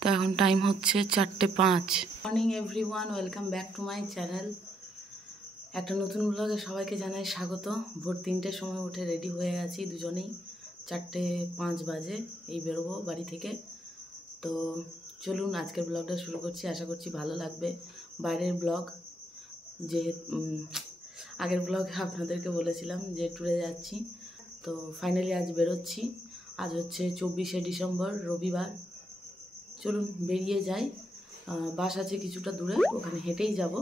তো এখন টাইম হচ্ছে 4:05। Morning everyone, welcome back to my channel. একটা নতুন ব্লগে সবাইকে জানাই স্বাগত। ভোর 3টের সময় উঠে রেডি হয়ে গেছি দুজনেই। 4:05 বাজে, এই বেরোবো বাড়ি থেকে। তো চলুন আজকের ব্লগটা শুরু করছি, আশা করছি ভালো লাগবে। বাইরের ব্লগ, যে আগের ব্লগে আপনাদেরকে বলেছিলাম যে ট্যুরে যাচ্ছি, তো ফাইনালি আজ বেরোচ্ছি। আজ হচ্ছে 24শে ডিসেম্বর, রবিবার। চলুন বেরিয়ে যাই। বাস আছে কিছুটা দূরে, ওখানে হেঁটেই যাব।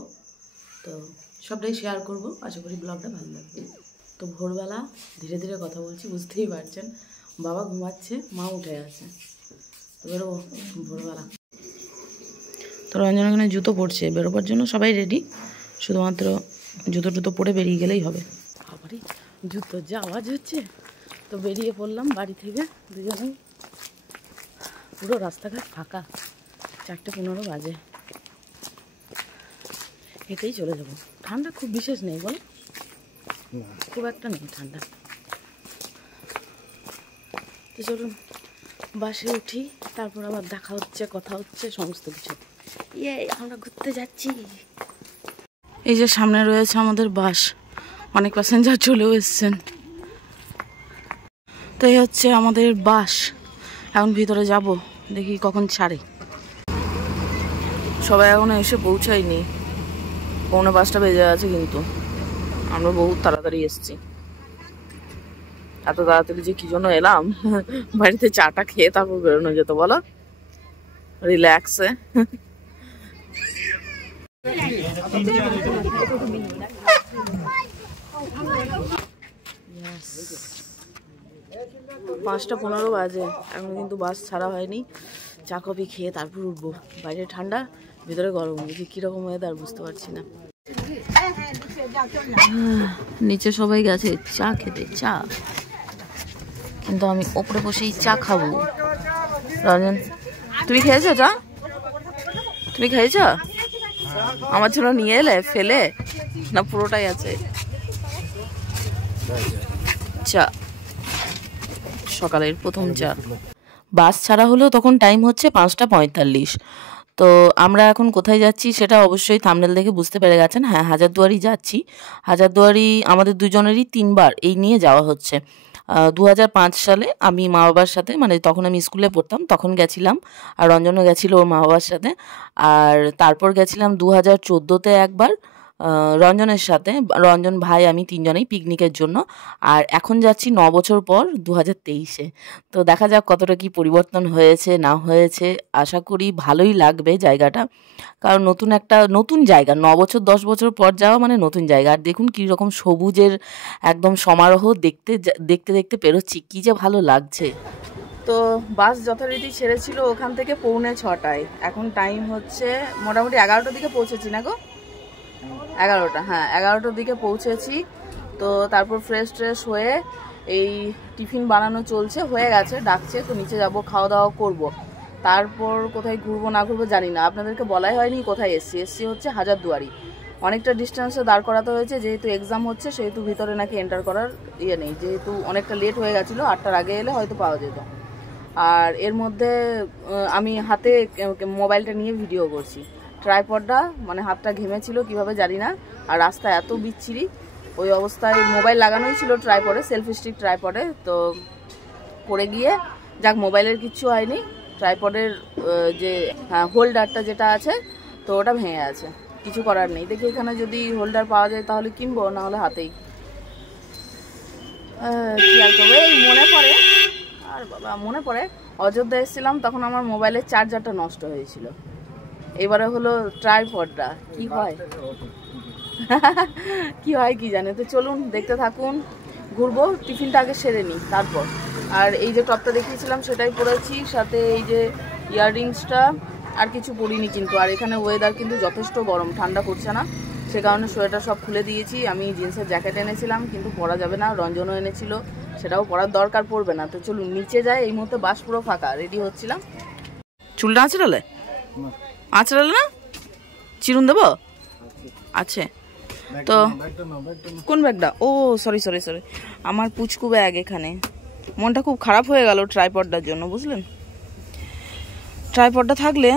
তো সবটাই শেয়ার করব, আশা করি ব্লগটা ভালো লাগবে। তো ভোরবেলা ধীরে ধীরে কথা বলছি, বুঝতেই পারছেন। বাবা ঘুমাচ্ছে, মা উঠে আছে। তো বেরোবো ভোরবেলা। তো রঞ্জন এখানে জুতো পরছে, বেরোবার জন্য সবাই রেডি, শুধুমাত্র জুতো পরে বেরিয়ে গেলেই হবে। আবারই জুতো যে আওয়াজ হচ্ছে। তো বেরিয়ে পড়লাম বাড়ি থেকে দুজনেই। পুরো রাস্তাঘাট ফাঁকা, 4:15 বাজে। হেঁটেই চলে যাবো। ঠান্ডা খুব বিশেষ নেই, বল, খুব একটা নেই ঠান্ডা। তো চলুন বাসে উঠি, তারপর আবার দেখা হচ্ছে, কথা হচ্ছে, সমস্ত কিছু। আমরা ঘুরতে যাচ্ছি। এই যে সামনে রয়েছে আমাদের বাস, অনেক প্যাসেঞ্জার চলেও এসছেন। তো এই হচ্ছে আমাদের বাস। এখন ভিতরে যাব, দেখি কখন ছাড়ে। সবাই এখনো এসে পৌঁছায়নি, 4:45 বেজে আছে, কিন্তু আমরা বহুত তাড়াতাড়ি এসছি। এত তাড়াতাড়ি যে কি জন্য এলাম, বাড়িতে চাটা খেয়ে তারপর বেরোনো যেত, বলো, রিল্যাক্সে। পাঁচটা 15 বাজে, এখন কিন্তু বাস ছাড়া হয়নি। চা কফি খেয়ে তারপর উঠবো। বাইরে ঠান্ডা, ভিতরে গরম, দেখি কিরকম ওয়েদার বুঝতে পারছি না। নিচে সবাই গেছে চা খেতে, চা, কিন্তু আমি ওপরে বসেই চা খাবো। রঞ্জন, তুমি খেয়েছো চা? তুমি খেয়েছ? আমার জন্য নিয়ে এলে ফেলে, না পুরোটাই আছে? চা, সকালের প্রথম চা। বাস ছাড়া হলেও তখন টাইম হচ্ছে 5:45। তো আমরা এখন কোথায় যাচ্ছি সেটা অবশ্যই থাম্বনেল দেখে বুঝতে পেরে গেছেন। হ্যাঁ, হাজারদুয়ারি যাচ্ছি। হাজারদুয়ারি আমাদের দুজনেরই 3বার এই নিয়ে যাওয়া হচ্ছে। 2005 সালে আমি মা বাবার সাথে, মানে তখন আমি স্কুলে পড়তাম, তখন গেছিলাম। আর রঞ্জনও গেছিলো ওর মা বাবার সাথে। আর তারপর গেছিলাম 2014-তে একবার রঞ্জনের সাথে, রঞ্জন ভাই আমি 3জনেই পিকনিকের জন্য। আর এখন যাচ্ছি 9 বছর পর, 2023-এ। তো দেখা যাক কতটা কি পরিবর্তন হয়েছে না হয়েছে। আশা করি ভালোই লাগবে জায়গাটা, কারণ নতুন জায়গা। 9 বছর 10 বছর পর যাওয়া মানে নতুন জায়গা। আর দেখুন কীরকম সবুজের একদম সমারোহ, দেখতে দেখতে পেরোচ্ছি, কী যে ভালো লাগছে। তো বাস যথারীতি ছেড়েছিল ওখান থেকে 5:45। এখন টাইম হচ্ছে মোটামুটি 11টার দিকে পৌঁছেছি, না গো? 11টা, হ্যাঁ 11টার দিকে পৌঁছেছি। তো তারপর ফ্রেশ হয়ে এই টিফিন বানানো চলছে, হয়ে গেছে, ডাকছে, তো নিচে যাব, খাওয়া দাওয়া করব। তারপর কোথায় ঘুরবো না ঘুরবো জানি না, আপনাদেরকে বলাই হয়নি কোথায় এসছি হচ্ছে হাজারদুয়ারি। অনেকটা ডিস্টেন্সে দাঁড় করাতে হয়েছে, যেহেতু এক্সাম হচ্ছে, সেহেতু ভিতরে নাকি এন্টার করার ইয়ে নেই, যেহেতু অনেকটা লেট হয়ে গেছিলো। 8টার আগে এলে হয়তো পাওয়া যেত। আর এর মধ্যে আমি হাতে মোবাইলটা নিয়ে ভিডিও করছি। ট্রাইপডটা, মানে হাতটা ঘেমেছিল কিভাবে জানি না। আর রাস্তা এত বিচ্ছিরি, ওই অবস্থায় মোবাইল লাগানোই ছিল ট্রাইপডে, সেলফি স্টিক ট্রাইপডে। তো পড়ে গিয়ে, যাক মোবাইলের কিচ্ছু হয়নি। ট্রাইপডের যে হোল্ডারটা যেটা আছে, তো ওটা ভেঙে আছে, কিছু করার নেই। দেখি এখানে যদি হোল্ডার পাওয়া যায় তাহলে কিনবো, না হলে হাতেই। কি আর করবো, এই মনে পড়ে, আর বাবা মনে পড়ে অযোধ্যা এসেছিলাম, তখন আমার মোবাইলের চার্জারটা নষ্ট হয়েছিল। এবারে হলো ট্রাইপডটা, কি হয় কি হয় কি জানে। তো চলুন দেখতে থাকুন, ঘুরবো। টিফিনটা আগে সেরে নিই তারপর। আর এই যে টপটা দেখিয়েছিলাম সেটাই পরেছি, সাথে এই যে ইয়াররিংসটা, আর কিছু পরিনি কিন্তু। আর এখানে ওয়েদার কিন্তু যথেষ্ট গরম, ঠান্ডা করছে না, সে কারণে সোয়েটার সব খুলে দিয়েছি। আমি জিন্সের জ্যাকেট এনেছিলাম, কিন্তু পরা যাবে না। রঞ্জনও এনেছিল, সেটাও পরার দরকার পড়বে না। তো চলুন নিচে যাই, এই মুহূর্তে বাস পুরো ফাঁকা, রেডি হচ্ছিলাম। চুলটা আঁচড়ালে না, চিরুন দেবো? আছে তো। কোন ব্যাগটা? ও সরি, আমার পুচকু ব্যাগ এখানে। মনটা খুব খারাপ হয়ে গেল ট্রাইপডটার জন্য, বুঝলেন। ট্রাইপডটা থাকলে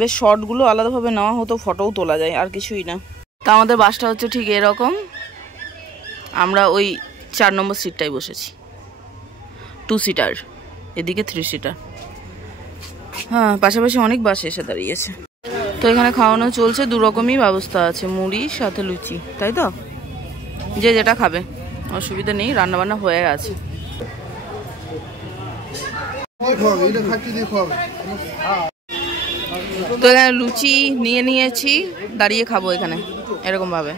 বেশ শর্টগুলো আলাদাভাবে নেওয়া হতো, ফটোও তোলা যায়, আর কিছুই না। তা আমাদের বাসটা হচ্ছে ঠিক এরকম, আমরা ওই 4 নম্বর সিটটাই বসেছি, 2 সিটার, এদিকে 3 সিটার। হ্যাঁ, পাশাপাশি অনেক বাস এসে দাঁড়িয়েছে। তো এখানে খাওয়ানো চলছে, 2 রকমই ব্যবস্থা আছে, মুড়ি সাথে লুচি, তাই তো যে যেটা খাবে অসুবিধা নেই, রান্নাবান্না হয়ে গেছে। তো এখানে লুচি নিয়ে নিয়েছি, দাঁড়িয়ে খাবো এখানে এরকম ভাবে।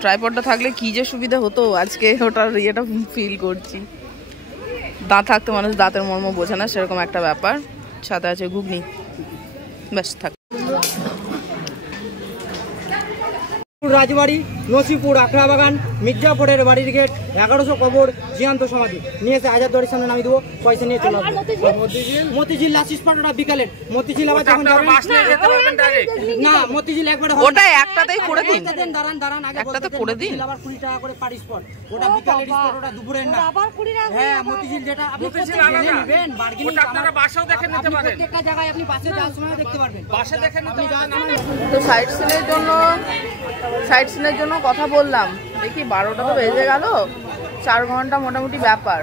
ট্রাইপডটা থাকলে কি যে সুবিধা হতো, আজকে ওটার ইয়েটা ফিল করছি। দাঁত থাকতে মানুষ দাঁতের মর্ম বোঝে না, সেরকম একটা ব্যাপার। সাথে আছে ঘুগনি, ব্যাস থাক। রাজবাড়ি, নসিপুর, আখড়াবাগান, মির্জাপুরের বাড়ির গেট, 1100 কবর, জিয়ান্ত সমাধি নিয়ে এসে হাজারদুয়ারির সামনে নামিয়ে দেবো, পয়সা নিয়ে চলে আসবো। মতিঝিল লাস্ট স্পটটা বিকালের, মতিঝিল আবার যখন যাবেন না, মতিঝিল একবারে ওটা একটাতেই করে দিন, দাঁড়ান আগে একটাতে করে দিন। আবার 20 টাকা করে পার স্পট, ওটা বিকালের স্পট, ওটা দুপুরের না। হ্যাঁ, মতিঝিল যেটা আপনি নেবেন, বার্গেনিং আপনারা বাসেও দেখে নিতে পারেন, প্রত্যেকটা জায়গায় আপনি বাসে যাওয়ার সময় দেখতে পারবেন, বাসে দেখে নিতে পারবেন। তো সাইড সিনের জন্য কথা বললাম, দেখি 12টা তো বেজে গেল, 4 ঘন্টা মোটামুটি ব্যাপার।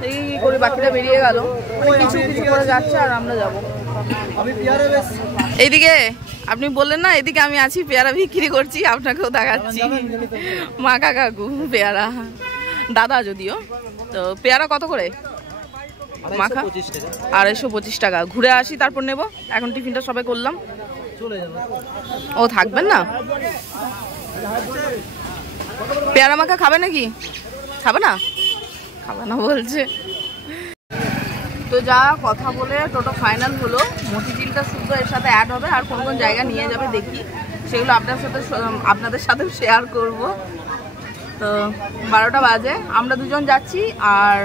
দেখি কি করে, বাকিটা বেরিয়ে গেল, কিছু কিছু করে যাচ্ছে আর আমরা যাবো। এইদিকে আপনি বললেন না, এদিকে আমি আছি, পেয়ারা বিক্রি করছি, আপনাকেও দেখাচ্ছি। মাকা কাকু পেয়ারা, দাদা যদিও। তো পেয়ারা কত করে মাখা? 225 টাকা। ঘুরে আসি তারপর নেব, এখন টিফিনটা সবাই করলাম। ও থাকবেন না? পেয়ারা মাখা খাবে নাকি? খাবে না? খাবে না বলছে। তো যা কথা বলে টোটো ফাইনাল হলো, মতিঝিলটা শুদ্ধ এর সাথে অ্যাড হবে, আর কোন কোন জায়গা নিয়ে যাবে দেখি, সেগুলো আপনাদের সাথেও শেয়ার করব। তো 12টা বাজে, আমরা 2জন যাচ্ছি, আর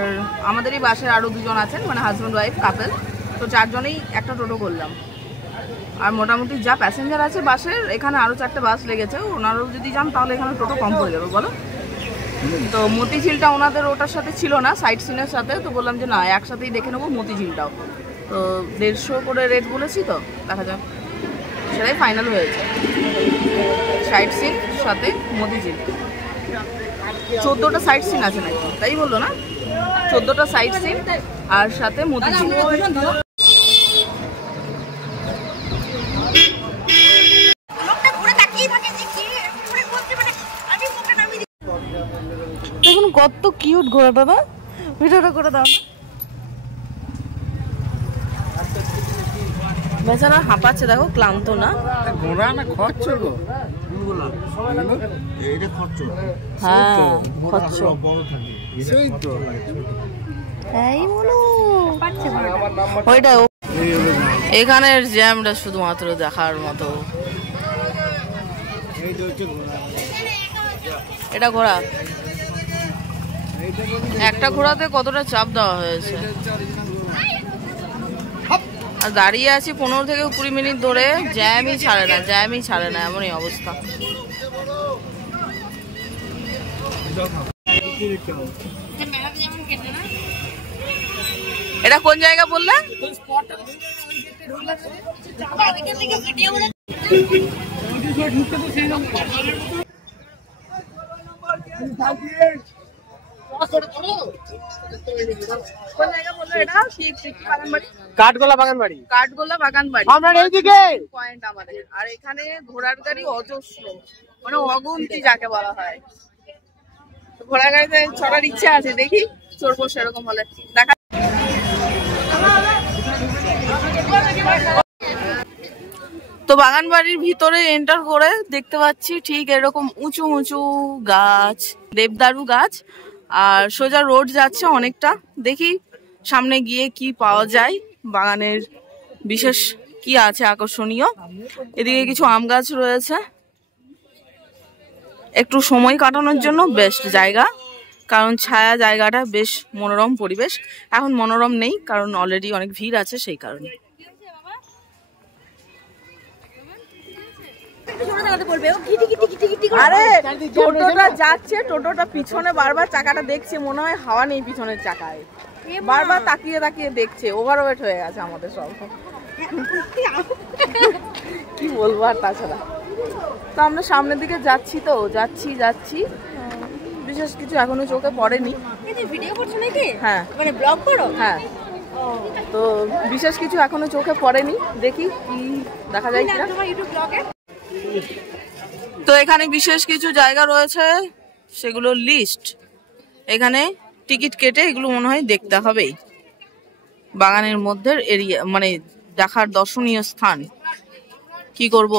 আমাদেরই বাসের আরও 2জন আছেন, মানে হাজব্যান্ড ওয়াইফ কাপেল। তো 4 জনেই একটা টোটো করলাম। আর মোটামুটি যা প্যাসেঞ্জার আছে বাসের, এখানে আরও 4টে বাস লেগেছে, ওনারাও যদি যান তাহলে এখানে টোটো কম পড়ে যাবে, বলো। তো মতিঝিলটা ওনাদের ওটার সাথে ছিল না, সাইট সিনের সাথে, তো বললাম যে না, একসাথেই দেখে নেবো মতিঝিলটাও। তো 150 করে রেট বলেছি, তো দেখা যাক, সেটাই ফাইনাল হয়েছে, সাইট সিন সাথে মতিঝিল। 14টা সাইট সিন আছে নাকি, তাই বললো না? 14টা সাইট সিন আর সাথে মতিঝিল। দেখুন কত কিউট ঘোড়াটা, না? ভিডিওটা করে দাও। বেচারা হাঁপাচ্ছে, দেখো, ক্লান্ত না? ঘোড়া না খচ্চর গো, এইটা খচ্চর। হ্যাঁ, খচ্চর সেই তো এই বলো ওইটা। এখানের জ্যামটা শুধুমাত্র দেখার মতো। এটা ঘোড়া, একটা ঘোড়াতে কতটা চাপ দেওয়া হয়েছে। আর দাঁড়িয়ে আছি 15 থেকে 20 মিনিট ধরে, জ্যামই ছাড়ে না, এমনই অবস্থা। এটা কোন জায়গা বললে? কাঠগোলা বাগান বাড়ি, কাঠগোলা বাগান বাড়ি আমরা এইদিকে পয়েন্ট আমাদের। আর এখানে ঘোড়ার গাড়ি অজস্র, মানে অগুন্তি যাকে বলা হয়। ঘোড়ার গাড়িতে চড়ার ইচ্ছা আছে, দেখি চড়বো সেরকম হলে দেখা। তো বাগান বাড়ির ভিতরে এন্টার করে দেখতে পাচ্ছি ঠিক এরকম উঁচু উঁচু গাছ, দেবদারু গাছ, আর সোজা রোড যাচ্ছে অনেকটা। দেখি সামনে গিয়ে কি পাওয়া যায়, বাগানের বিশেষ কি আছে আকর্ষণীয়। এদিকে কিছু আম গাছ রয়েছে, একটু সময় কাটানোর জন্য বেস্ট জায়গা, কারণ ছায়া জায়গাটা বেশ মনোরম পরিবেশ। এখন মনোরম নেই, কারণ অলরেডি অনেক ভিড় আছে, সেই কারণে। আরে টোটোটা যাচ্ছে, টোটোটা পিছনে বারবার চাকাটা দেখছে, মনে হয় হাওয়া নেই পিছনের চাকায়, বারবার তাকিয়ে তাকিয়ে দেখছে। ওভারওয়েট হয়ে গেছে আমাদের সব, কি বলবো আর তাছাড়া। তো আমরা সামনের দিকে যাচ্ছি, তো যাচ্ছি বিশেষ কিছু এখনো চোখে পড়েনি। ভিডিও করছো নাকি? হ্যাঁ, মানে ব্লগ করো? হ্যাঁ। তো বিশেষ কিছু এখনো চোখে পড়েনি, দেখি কি দেখা যায় কিনা। তো এখানে বিশেষ কিছু জায়গা রয়েছে, সেগুলো লিস্ট। এখানে টিকিট কেটে এগুলো মনে হয় দেখতে হবেই। বাগানের মধ্যে এরিয়া, মানে দেখার দর্শনীয় স্থান। কি করব,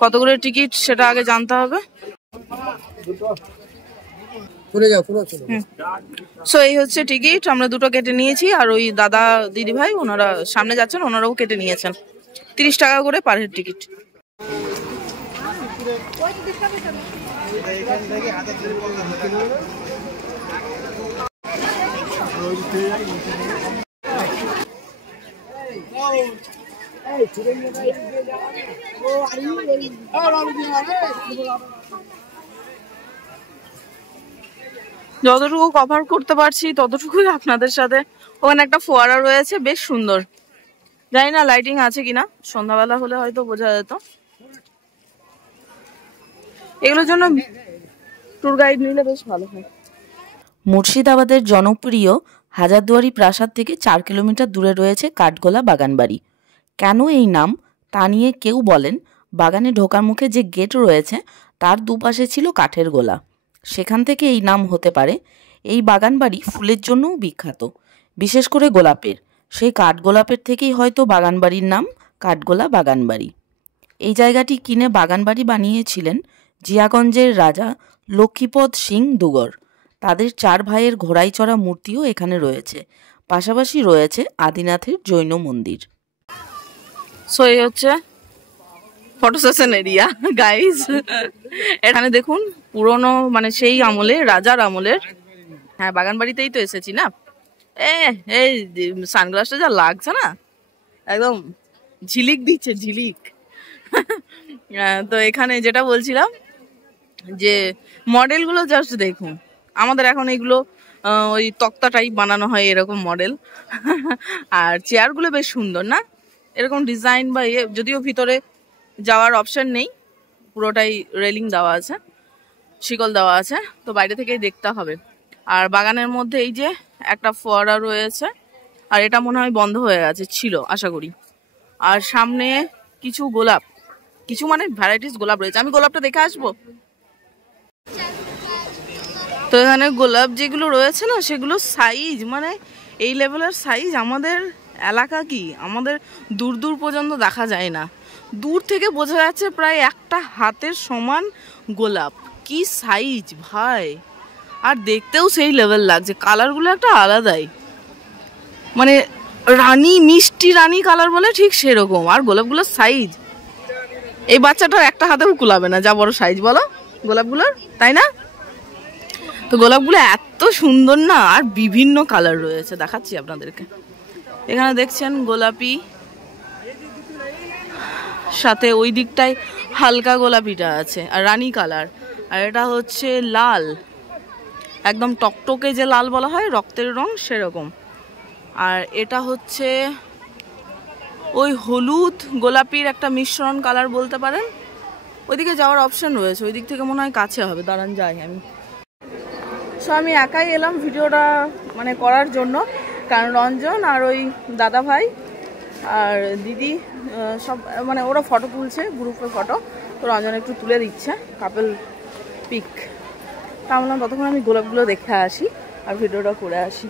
কত করে টিকিট সেটা আগে জানতে হবে। সো এই হচ্ছে টিকিট, আমরা দুটো কেটে নিয়েছি। আর ওই দাদা দিদি ভাই ওনারা সামনে যাচ্ছেন, ওনারাও কেটে নিয়েছেন। 30 টাকা করে পার হেড টিকিট। যতটুকু কভার করতে পারছি ততটুকুই আপনাদের সাথে। ওখানে একটা ফোয়ারা রয়েছে, বেশ সুন্দর। জানি না লাইটিং আছে কিনা, সন্ধ্যাবেলা হলে হয়তো বোঝা যেত। এগুলোর জন্য ট্যুর গাইড নিলে বেশ ভালো হয়। মুর্শিদাবাদের জনপ্রিয় হাজারদুয়ারি প্রাসাদ থেকে 4 কিলোমিটার দূরে রয়েছে কাঠগোলা বাগানবাড়ি। কেন এই নাম তা নিয়ে কেউ বলেন বাগানে ঢোকার মুখে যে গেট রয়েছে তার দুপাশে ছিল কাঠের গোলা, সেখান থেকে এই নাম হতে পারে। এই বাগানবাড়ি ফুলের জন্যও বিখ্যাত, বিশেষ করে গোলাপের। সেই কাঠগোলাপের থেকেই হয়তো বাগানবাড়ির নাম কাঠগোলা বাগানবাড়ি। এই জায়গাটি কিনে বাগানবাড়ি বানিয়েছিলেন জিয়াগঞ্জের রাজা লক্ষ্মীপদ সিং দুগর। তাদের 4 ভাইয়ের ঘোড়ায় চড়া মূর্তিও এখানে রয়েছে। পাশাপাশি রয়েছে আদিনাথের জৈন মন্দির। সো এই হচ্ছে ফটো সেশন এরিয়া গাইস। এখানে দেখুন পুরনো, মানে সেই আমলে, রাজার আমলের। হ্যাঁ, বাগানবাড়িতেই তো এসেছি না। এই সানগ্লাসটা যা লাগছে না, একদম ঝিলিক দিচ্ছে, ঝিলিক। তো এখানে যেটা বলছিলাম যে মডেলগুলো জাস্ট দেখুন। আমাদের এখন এগুলো ওই তক্তা টাইপ বানানো হয়, এরকম মডেল। আর চেয়ারগুলো বেশ সুন্দর না, এরকম ডিজাইন বা যদিও ভিতরে যাওয়ার অপশন নেই, পুরোটাই রেলিং দেওয়া আছে, শিকল দেওয়া আছে, তো বাইরে থেকেই দেখতে হবে। আর বাগানের মধ্যে এই যে একটা ফোয়ারা রয়েছে, আর এটা মনে হয় বন্ধ হয়ে গেছে, ছিল আশা করি। আর সামনে কিছু গোলাপ, কিছু মানে ভ্যারাইটিস গোলাপ রয়েছে। আমি গোলাপটা দেখে আসবো। তো এখানে গোলাপ যেগুলো রয়েছে না, সেগুলো সাইজ, মানে এই লেভেলের সাইজ আমাদের এলাকা কি, আমাদের দূর দূর পর্যন্ত দেখা যায় না। দূর থেকে বোঝা যাচ্ছে প্রায় একটা হাতের সমান গোলাপ। কি সাইজ ভাই! আর দেখতেও সেই লেভেল লাগছে, কালারগুলো একটা আলাদাই, মানে রানী, মিষ্টি রানী কালার বলে ঠিক সেরকম। আর গোলাপগুলোর সাইজ, এই বাচ্চাটার একটা হাতেও কুলাবে না, যা বড় সাইজ বলো গোলাপগুলোর, তাই না? তো গোলাপগুলো এত সুন্দর না, আর বিভিন্ন কালার রয়েছে, দেখাচ্ছি আপনাদেরকে। এখানে দেখছেন গোলাপি, সাথে ওই দিকটায় হালকা গোলাপিটা আছে, আর রানী কালার। আর এটা হচ্ছে লাল, একদম টকটকে যে লাল বলা হয়, রক্তের রং সেরকম। আর এটা হচ্ছে ওই হলুদ গোলাপির একটা মিশ্রণ কালার বলতে পারেন। ওইদিকে যাওয়ার অপশন রয়েছে, ওই দিক থেকে মনে হয় কাছে হবে, দাঁড়ান যাই আমি। সো আমি একাই এলাম ভিডিওটা মানে করার জন্য, কারণ রঞ্জন আর ওই দাদা ভাই আর দিদি সব মানে ওরা ফটো তুলছে, গ্রুপের ফটো। তো রঞ্জন একটু তুলে দিচ্ছে কাপল পিক। তা বললাম ততক্ষণ আমি গোলাপগুলো দেখে আসি আর ভিডিওটা করে আসি।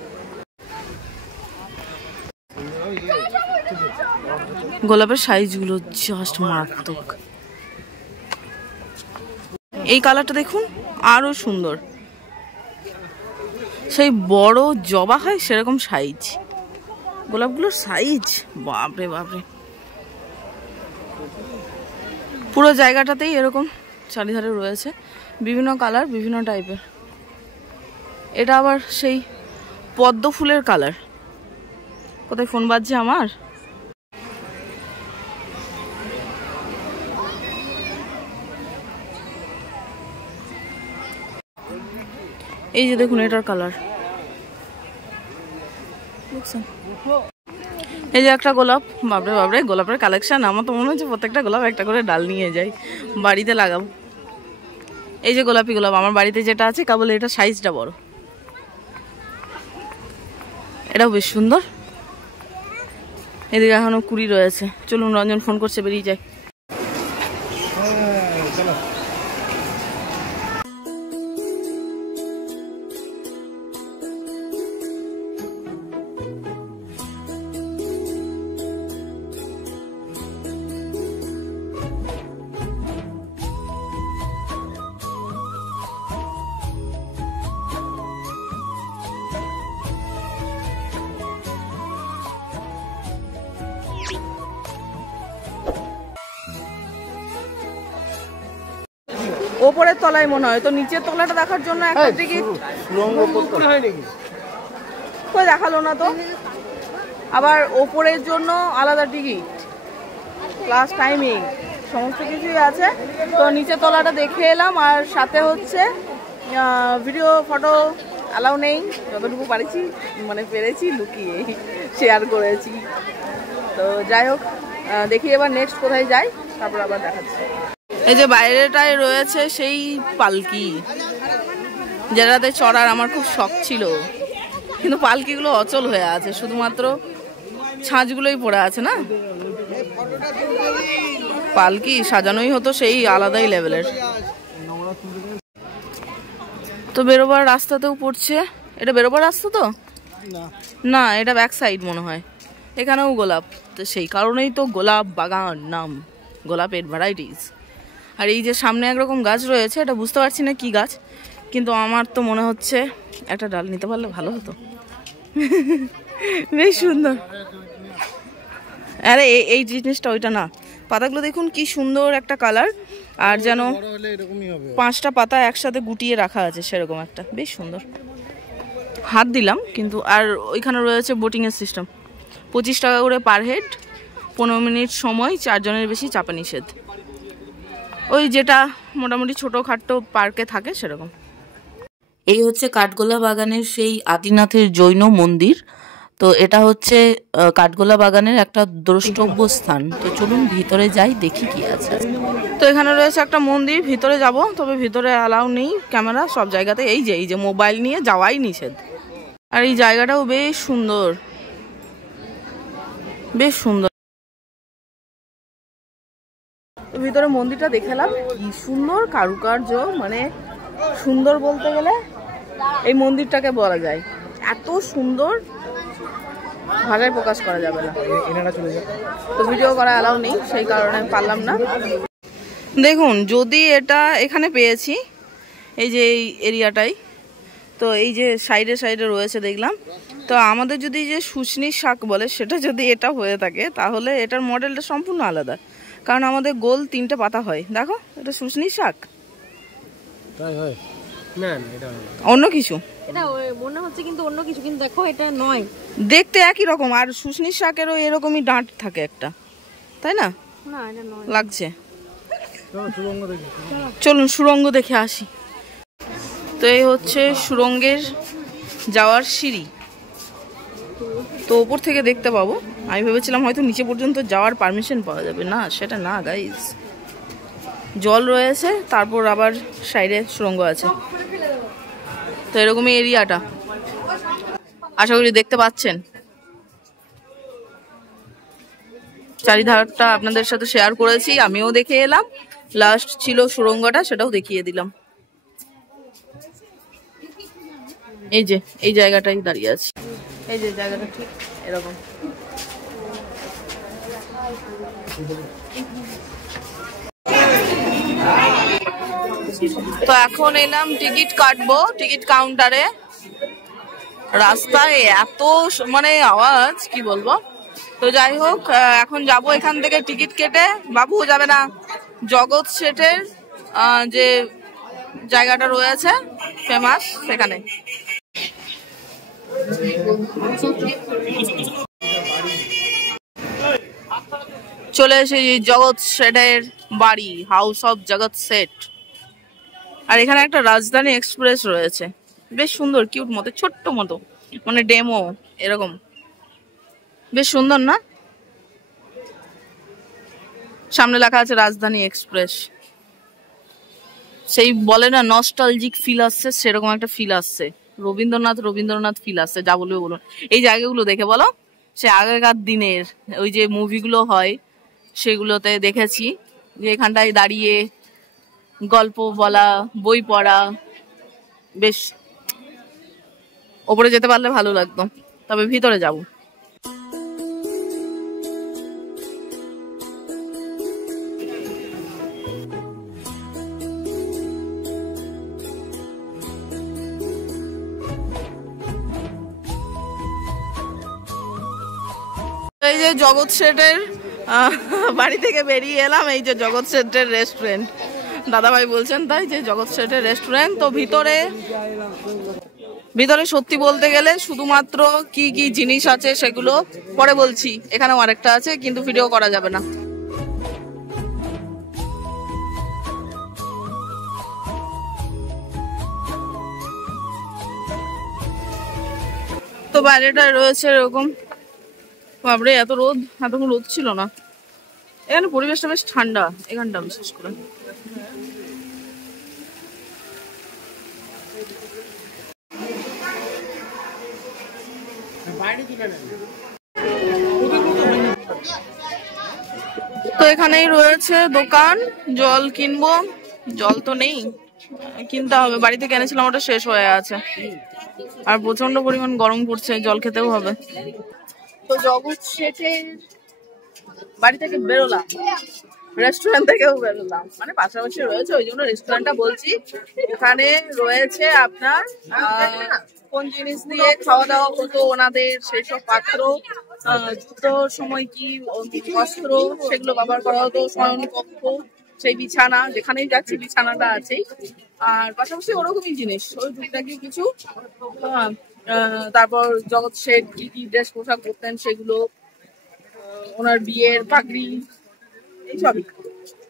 গোলাপের সাইজগুলো জাস্ট মারাত্মক। এই কালারটা দেখুন, আরো সুন্দর, সেই বড় জবা হয় সেরকম সাইজ। গোলাপগুলোর সাইজ বাপরে বাপরে। পুরো জায়গাটাতেই এরকম চারিধারে রয়েছে বিভিন্ন কালার, বিভিন্ন টাইপের। এটা আবার সেই পদ্ম ফুলের কালার। কোথায় ফোন বাজছে আমার? এই যে দেখুন এটার কালার দেখছেন। এই যে একটা গোলাপ, বাপরে বাপরে গোলাপের কালেকশন। আমার তো মনে হচ্ছে প্রত্যেকটা গোলাপ একটা করে ডাল নিয়ে যাই, বাড়িতে লাগাবো। এই যে গোলাপি গোলাপ আমার বাড়িতে যেটা আছে, কেবল এটা সাইজটা বড়। এটাও বেশ সুন্দর। এদিকে এখনো কুড়ি রয়েছে। চলুন, রঞ্জন ফোন করছে, বেরিয়ে যায়। ওপরের তলায় মনে হয়, তো নিচের তলাটা দেখার জন্য একটা টিকিট কই দেখালো না তো। আবার ওপরের জন্য আলাদা টিকিট, প্লাস টাইমিং, সমস্ত কিছুই আছে। তো নিচের তলাটা দেখে এলাম। আর সাথে হচ্ছে ভিডিও ফটো অ্যালাউ নেই, যতটুকু পারেছি মানে পেরেছি লুকিয়ে শেয়ার করেছি। তো যাই হোক, দেখি এবার নেক্সট কোথায় যাই, তারপর আবার দেখাচ্ছি। এই যে বাইরেটায় রয়েছে সেই পালকি, যেটাতে চড়ার আমার খুব শখ ছিল, কিন্তু পালকিগুলো অচল হয়ে আছে, শুধুমাত্র ছাঁচগুলোই পড়ে আছে না। পালকি সাজানোই হতো সেই আলাদাই লেভেলের। তো বেরোবার রাস্তাতেও পড়ছে। এটা বেরোবার রাস্তা তো না, এটা ব্যাক সাইড মনে হয়। এখানেও গোলাপ, তো সেই কারণেই তো গোলাপ বাগান নাম, গোলাপের ভ্যারাইটিস। আর এই যে সামনে একরকম গাছ রয়েছে, এটা বুঝতে পারছি না কি গাছ, কিন্তু আমার তো মনে হচ্ছে একটা ডাল নিতে পারলে ভালো হতো। বেশ সুন্দর। আরে এই জিনিসটা ওইটা না, পাতাগুলো দেখুন কি সুন্দর একটা কালার, আর যেন 5টা পাতা একসাথে গুটিয়ে রাখা আছে সেরকম একটা, বেশ সুন্দর। হাত দিলাম কিন্তু। আর ওইখানে রয়েছে বোটিংয়ের সিস্টেম, 25 টাকা করে পার হেড, 15 মিনিট সময়, 4 জনের বেশি চাপা নিষেধ। ওই যেটা মোটামুটি ছোটোখাটো পার্কে থাকে সেরকম। এই হচ্ছে কাঠগোলা বাগানের সেই আদিনাথের জৈন মন্দির। তো এটা হচ্ছে কাঠগোলা বাগানের একটা দ্রষ্টব্য স্থান। তো চলুন ভিতরে যাই, দেখি কি আছে। তো এখানে রয়েছে একটা মন্দির, ভিতরে যাব, তবে ভিতরে অ্যালাউ নেই ক্যামেরা সব জায়গাতে। এই যে মোবাইল নিয়ে যাওয়াই নিষেধ। আর এই জায়গাটাও বেশ সুন্দর, বেশ সুন্দর। ভিতরে মন্দিরটা দেখলাম, কি সুন্দর কারুকার্য, মানে সুন্দর বলতে গেলে এই মন্দিরটাকে বলা যায়, এত সুন্দর ভাষায় প্রকাশ করা যাবে না। তো ভিডিও করা অ্যালাউ নেই, সেই কারণে পারলাম না। দেখুন, যদি এটা এখানে পেয়েছি, এই যে এই এরিয়াটাই, তো এই যে সাইডে সাইডে রয়েছে দেখলাম। তো আমাদের যদি যে শুশনি শাক বলে, সেটা যদি এটা হয়ে থাকে, তাহলে এটার মডেলটা সম্পূর্ণ আলাদা। কারণ আমাদের গোল 3টে পাতা হয়, দেখো এটা শুশনি শাক, অন্য কিছু এটা মনে হচ্ছে কিন্তু অন্য কিছু, কিন্তু দেখো এটা নয়, দেখতে একই রকম। আর শুশনি শাকেরও এরকমই ডাঁট থাকে একটা, তাই না? না এটা নয় লাগছে। চলুন সুড়ঙ্গ দেখে আসি। তো এই হচ্ছে সুড়ঙ্গের যাওয়ার সিঁড়ি। তো ওপর থেকে দেখতে পাবো। আমি ভেবেছিলাম হয়তো নিচে পর্যন্ত যাওয়ার পারমিশন পাওয়া যাবে, না সেটা না গাইস, জল রয়েছে, তারপর আবার সাইডে সুড়ঙ্গ আছে। তো এরকমই এরিয়াটা, আশা করি দেখতে পাচ্ছেন। চারিধারটা আপনাদের সাথে শেয়ার করেছি, আমিও দেখে এলাম। লাস্ট ছিল সুড়ঙ্গটা, সেটাও দেখিয়ে দিলাম। এই যে এই জায়গাটাই দাঁড়িয়ে আছি, এই যে জায়গাটা ঠিক এরকম। তো এখন এলাম টিকিট কাটবো, টিকিট কাউন্টারে। রাস্তায় এত মানে আওয়াজ, কি বলবো। তো যাই হোক, এখন যাব এখান থেকে টিকিট কেটে। বাবু যাবে না, জগৎ শেঠের যে জায়গাটা রয়েছে ফেমাস, সেখানে। চলে এসেছি জগৎ শেঠের বাড়ি, হাউস অফ জগৎ শেঠ। আর এখানে একটা রাজধানী এক্সপ্রেস রয়েছে, বেশ সুন্দর, কিউট মতো, ছোট্ট মতো, মানে ডেমো এরকম, বেশ সুন্দর না? সামনে লেখা আছে রাজধানী এক্সপ্রেস। সেই বলে না নস্টালজিক ফিল আসছে, সেরকম একটা ফিল আসছে, রবীন্দ্রনাথ ফিল আসছে, যা বলবে বলুন। এই জায়গাগুলো দেখে বলো, সে আগেকার দিনের ওই যে মুভিগুলো হয় সেগুলোতে দেখেছি যে এখানটায় দাঁড়িয়ে গল্প বলা, বই পড়া, বেশ ওপরে যেতে পারলে ভালো লাগতো, তবে ভিতরে যাব। এই যে জগৎ শেঠের বাড়ি থেকে বেরিয়ে এলাম, এই যে জগৎ শেঠের রেস্টুরেন্ট, দাদাভাই বলছেন তাই, যে জগৎ শেঠের রেস্টুরেন্ট। তো ভিতরে সত্যি বলতে গেলে শুধুমাত্র কি কি জিনিস আছে সেগুলো পরে বলছি, এখানেও আরেকটা আছে কিন্তু ভিডিও করা যাবে না। তো বাইরেটায় রয়েছে এরকম, বাপরে এত রোদ, এতক্ষণ রোদ ছিল না। এখানে পরিবেশটা বেশ ঠান্ডা, এখানটা বিশেষ করে। তো এখানেই রয়েছে দোকান, জল কিনবো, জল তো নেই, কিনতে হবে, বাড়িতে কিনেছিলাম ওটা শেষ হয়ে আছে, আর প্রচন্ড পরিমাণ গরম পড়ছে, জল খেতেও হবে। তো জগৎ শেঠের বাড়ি থেকে বেরোলাম, রেস্টুরেন্ট থেকেও বেরোলাম, মানে পাশাপাশি রয়েছে ওই জন্য রেস্টুরেন্টটা বলছি। এখানে রয়েছে আপনার কোন জিনিস দিয়ে খাওয়া দাওয়া হতো ওনাদের, সেই সব পাত্র, যুদ্ধর সময় কি অস্ত্র সেগুলো ব্যবহার করা হতো, শয়নকক্ষ, সেই বিছানা, যেখানেই যাচ্ছি বিছানাটা আছেই, আর পাশাপাশি ওরকমই জিনিস, ওই টুকটাকি কিছু। তারপর জগৎ শেঠ কি কি ড্রেস পোশাক করতেন সেগুলো, ওনার বিয়ের পাগড়ি, এইসবই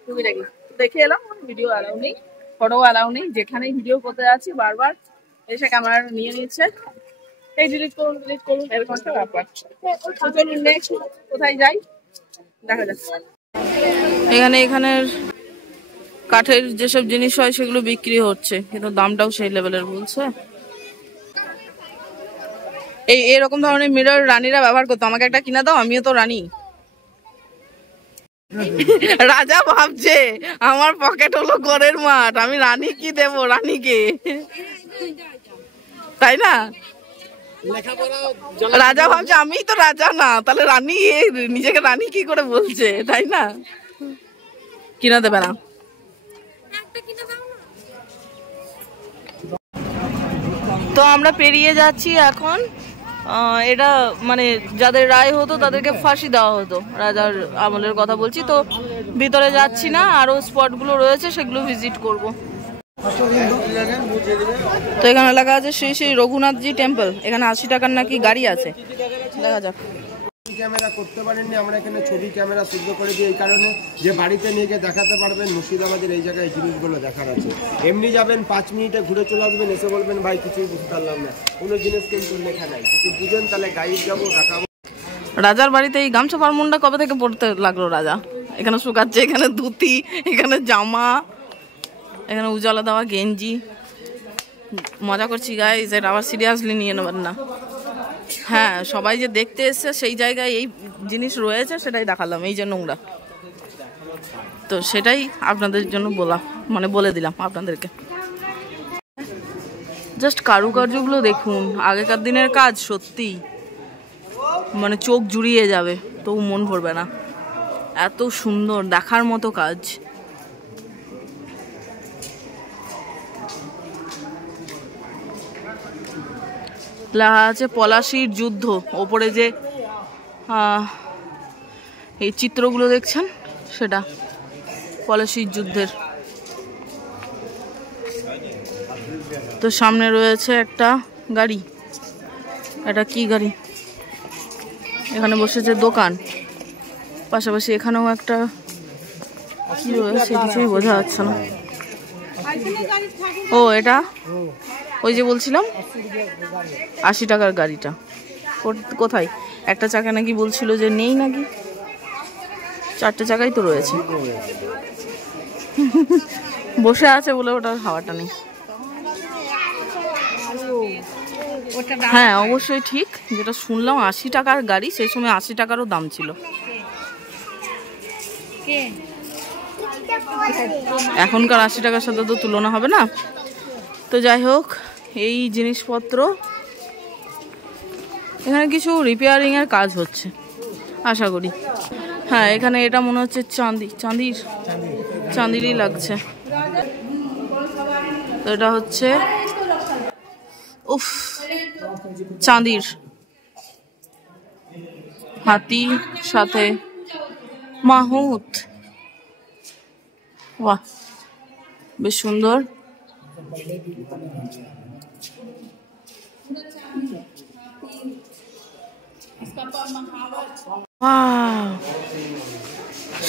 টুকিটাকি দেখে এলাম। ভিডিও অ্যালাউ নেই, ফটো অ্যালাউ নেই, যেখানেই ভিডিও করতে যাচ্ছি বারবার এসে ক্যামেরা নিয়ে নিচ্ছে, এই ডিলিট করুন এরকম একটা ব্যাপার। চলুন নেক্সট কোথায় যাই দেখা যাচ্ছে। এখানের কাঠের যেসব জিনিস হয় সেগুলো বিক্রি হচ্ছে, কিন্তু দামটাও সেই লেভেলের বলছে। এরকম ধরনের মিরর রানীরা ব্যবহার করতো, আমাকে একটা কিনে দাও, আমিও তো রানী। রাজা ভাবছে আমার পকেট হলো ঘরের মাঠ, আমি রানী কি দেব রানীকে, তাই না? রাজা ভাবছে আমি তো রাজা না, তাহলে রানী নিজেকে রানী কি করে বলছে, তাই না? কিনা দেবে না। তো আমরা পেরিয়ে যাচ্ছি এখন, এটা মানে যাদের রায় হতো তাদেরকে ফাঁসি দেওয়া হতো, রাজার আমলের কথা বলছি। তো ভিতরে যাচ্ছি না, আরো স্পটগুলো রয়েছে সেগুলো ভিজিট করব। তো এখানে লেখা আছে শ্রী শ্রী রঘুনাথজি টেম্পল, এখানে 80 টাকার নাকি গাড়ি আছে, দেখা যাক। ক্যামেরা করতে পারেননি, আমরা এখানে ছবি ক্যামেরা শুদ্ধ করে দিই, এই কারণে যে বাড়িতে নিয়ে গিয়ে দেখাতে পারবেন মুর্শিদাবাদের এই জায়গায় জিনিসগুলো দেখার আছে। এমনি যাবেন 5 মিনিটে ঘুরে চলে আসবেন, এসে বলবেন ভাই কিছুই বুঝতে পারলাম না, কোনো জিনিস কিন্তু লেখা নাই, যদি বুঝেন তাহলে গাইড যাবো দেখাবো। রাজার বাড়িতে এই গামছা পারমুন্ডা কবে থেকে পড়তে লাগলো রাজা? এখানে শুকাচ্ছে, এখানে ধুতি, এখানে জামা, এখানে উজালা দেওয়া গেঞ্জি। মজা করছি গাইস, এটা আবার সিরিয়াসলি নিয়ে নেবেন না। হ্যাঁ, সবাই যে দেখতে এসছে সেই জায়গায় এই জিনিস রয়েছে সেটাই দেখালাম, এই যে নোংরা, তো সেটাই আপনাদের জন্য বলে দিলাম আপনাদেরকে। জাস্ট কারুকার্যগুলো দেখুন, আগেকার দিনের কাজ সত্যি মানে চোখ জুড়িয়ে যাবে, তবু মন ভরবে না, এত সুন্দর দেখার মতো কাজ। লেখা আছে পলাশির যুদ্ধ, ওপরে যে এই চিত্রগুলো দেখছেন সেটা পলাশির যুদ্ধের। তো সামনে রয়েছে একটা গাড়ি, এটা কি গাড়ি, এখানে বসেছে দোকান, পাশাপাশি এখানেও একটা কি রয়েছে কিছুই বোঝা যাচ্ছে না। ও এটা ওই যে বলছিলাম 80 টাকার গাড়িটা কোথায়? একটা চাকা নাকি বলছিল যে নেই নাকি, 4টে চাকাই তো রয়েছে। বসে আছে বলে ওটার হাওয়াটা নেই। হ্যাঁ অবশ্যই ঠিক, যেটা শুনলাম 80 টাকার গাড়ি, সেই সময় 80 টাকারও দাম ছিল। এখনকার 80 টাকার সাথে তো তুলনা হবে না। তো যাই হোক, এই জিনিসপত্র এখানে কিছু রিপেয়ারিং এর কাজ হচ্ছে আশা করি। হ্যাঁ এখানে এটা মনে হচ্ছে চাঁদিরই লাগছে। তো এটা হচ্ছে উফ চাঁদির হাতি সাথে মাহুত। বাহ বেশ সুন্দর।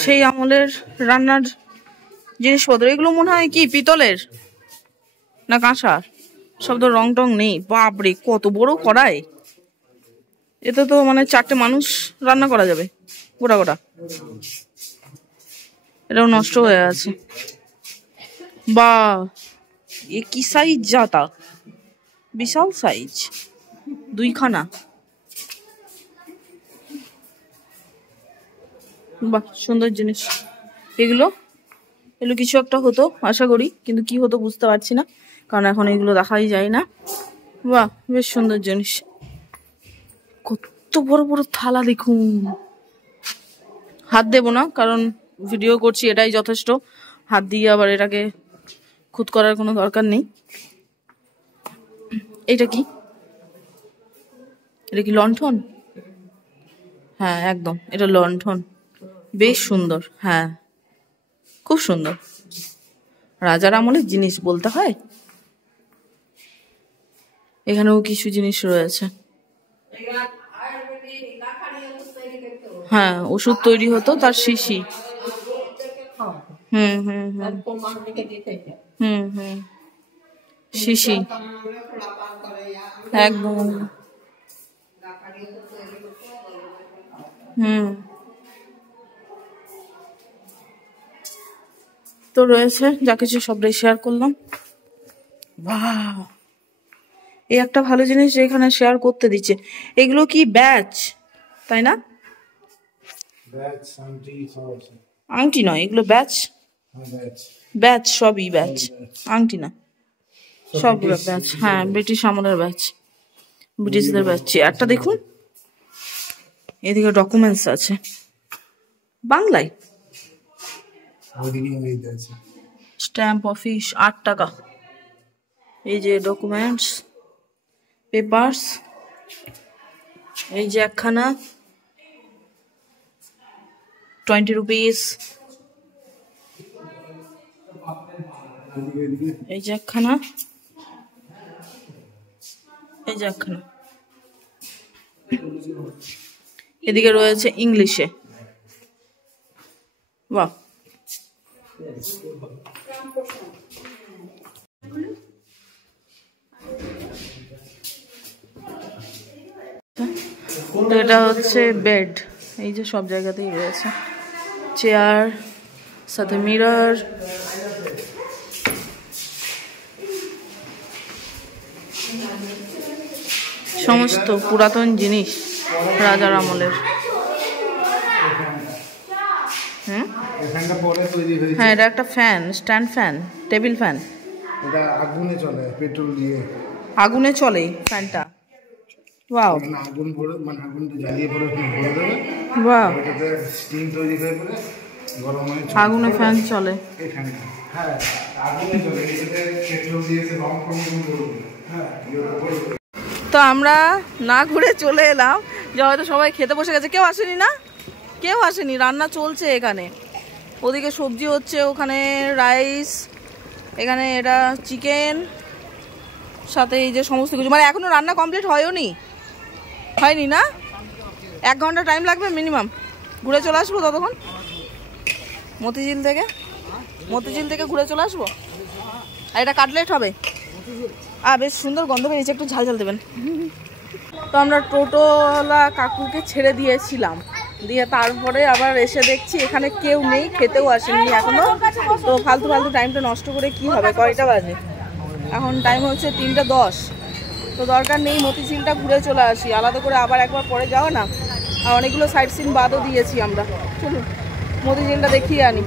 সেই আমলের রান্নার জিনিসপত্র, এগুলো মনে হয় কি পিতলের না কাঁসার, সব তো রং টং নেই। বাপরে কত বড় কড়াই, এতে তো মানে 4টে মানুষ রান্না করা যাবে গোটা গোটা। এটাও নষ্ট হয়ে আছে। বা এ কি সাইজ যাতা, বিশাল সাইজ, 2খানা। বাহ সুন্দর জিনিস এগুলো। এগুলো কিছু একটা হতো আশা করি, কিন্তু কি হতো বুঝতে পারছি না, কারণ এখন এগুলো দেখাই যায় না। বাহ বেশ সুন্দর জিনিস। কত বড় বড় থালা দেখুন। হাত দেবো না কারণ ভিডিও করছি, এটাই যথেষ্ট। হাত দিয়ে আবার এটাকে খুদ করার কোনো দরকার নেই। এটা কি? এটা কি লণ্ঠন? হ্যাঁ একদম এটা লণ্ঠন, বেশ সুন্দর। হ্যাঁ খুব সুন্দর, রাজার আমলের জিনিস বলতে হয়। এখানেও কিছু জিনিস রয়েছে। হ্যাঁ ওষুধ তৈরি হতো, তার শিশি। শিশি একদম। তো রয়েছে যা কিছু সবটাই শেয়ার করলাম। বাহ এই একটা ভালো জিনিস যে এখানে শেয়ার করতে দিচ্ছে। এগুলো কি ব্যাচ তাই না? আংটি নয় এগুলো, ব্যাচ। ব্যাচ সবই ব্যাচ, আংটি না, সবগুলো ব্যাচ। হ্যাঁ ব্রিটিশ আমলের ব্যাচ, ব্রিটিশদের ব্যাচ। চেয়ারটা দেখুন, এদিকে ডকুমেন্টস আছে বাংলায়। স্ট্যাম্প অফিস 8 টাকা। এই যে ডকুমেন্টস পেপারস, এই যে একখানা 20 রুপিস। এই যে একখানা, এই যে একখানা। এদিকে রয়েছে ইংলিশে। বাহ এটা হচ্ছে বেড। এই যে সব জায়গাতেই রয়েছে চেয়ার, সাথে মিরর। সমস্ত পুরাতন জিনিস রাজার আমলের। হ্যাঁ এটা একটা fan, stand fan, table fan. এটা আগুনে চলে, পেট্রোল দিয়ে। আগুনে চলে ফ্যানটা? ওয়াও। আগুন ভরে মানে আগুনটা জ্বালিয়ে পরে ভরে দেবে। ওয়াও। এটাতে স্টিম তৈরি হয়ে পড়ে গরম হয়ে আগুনে ফ্যান চলে। এই ফ্যানটা হ্যাঁ আগুনে চলে, এটাতে পেট্রোল দিয়ে রং করবে। হ্যাঁ তো আমরা না ঘুরে চলে এলাম, যে হয়তো সবাই খেতে বসে গেছে। কেউ আসেনি না? কেউ আসেনি, রান্না চলছে এখানে। ওদিকে সবজি হচ্ছে, ওখানে রাইস, এখানে এটা চিকেন, সাথে এই যে সমস্ত কিছু। মানে এখনো রান্না কমপ্লিট হয়নি না? 1 ঘন্টা টাইম লাগবে মিনিমাম। ঘুরে চলে আসবো ততক্ষণ মতিঝিল থেকে ঘুরে চলে আসবো। আর এটা কাটলেট হবে। বেশ সুন্দর গন্ধ বেরিয়েছে, একটু ঝাল ঝাল দেবেন। তো আমরা টোটোওয়ালা কাকুকে ছেড়ে দিয়েছিলাম, দিয়ে তারপরে আবার এসে দেখছি এখানে কেউ নেই, খেতেও আসেননি এখনো। তো ফালতু ফালতু টাইমটা নষ্ট করে কি হবে, কয়টা বাজে এখন? টাইম হচ্ছে 3:10। তো দরকার নেই, মতিঝিলটা ঘুরে চলে আসি, আলাদা করে আবার একবার পরে যাও না। আর অনেকগুলো সাইট সিন বাদও দিয়েছি আমরা, চলুন মতিঝিলটা দেখিয়ে আনি।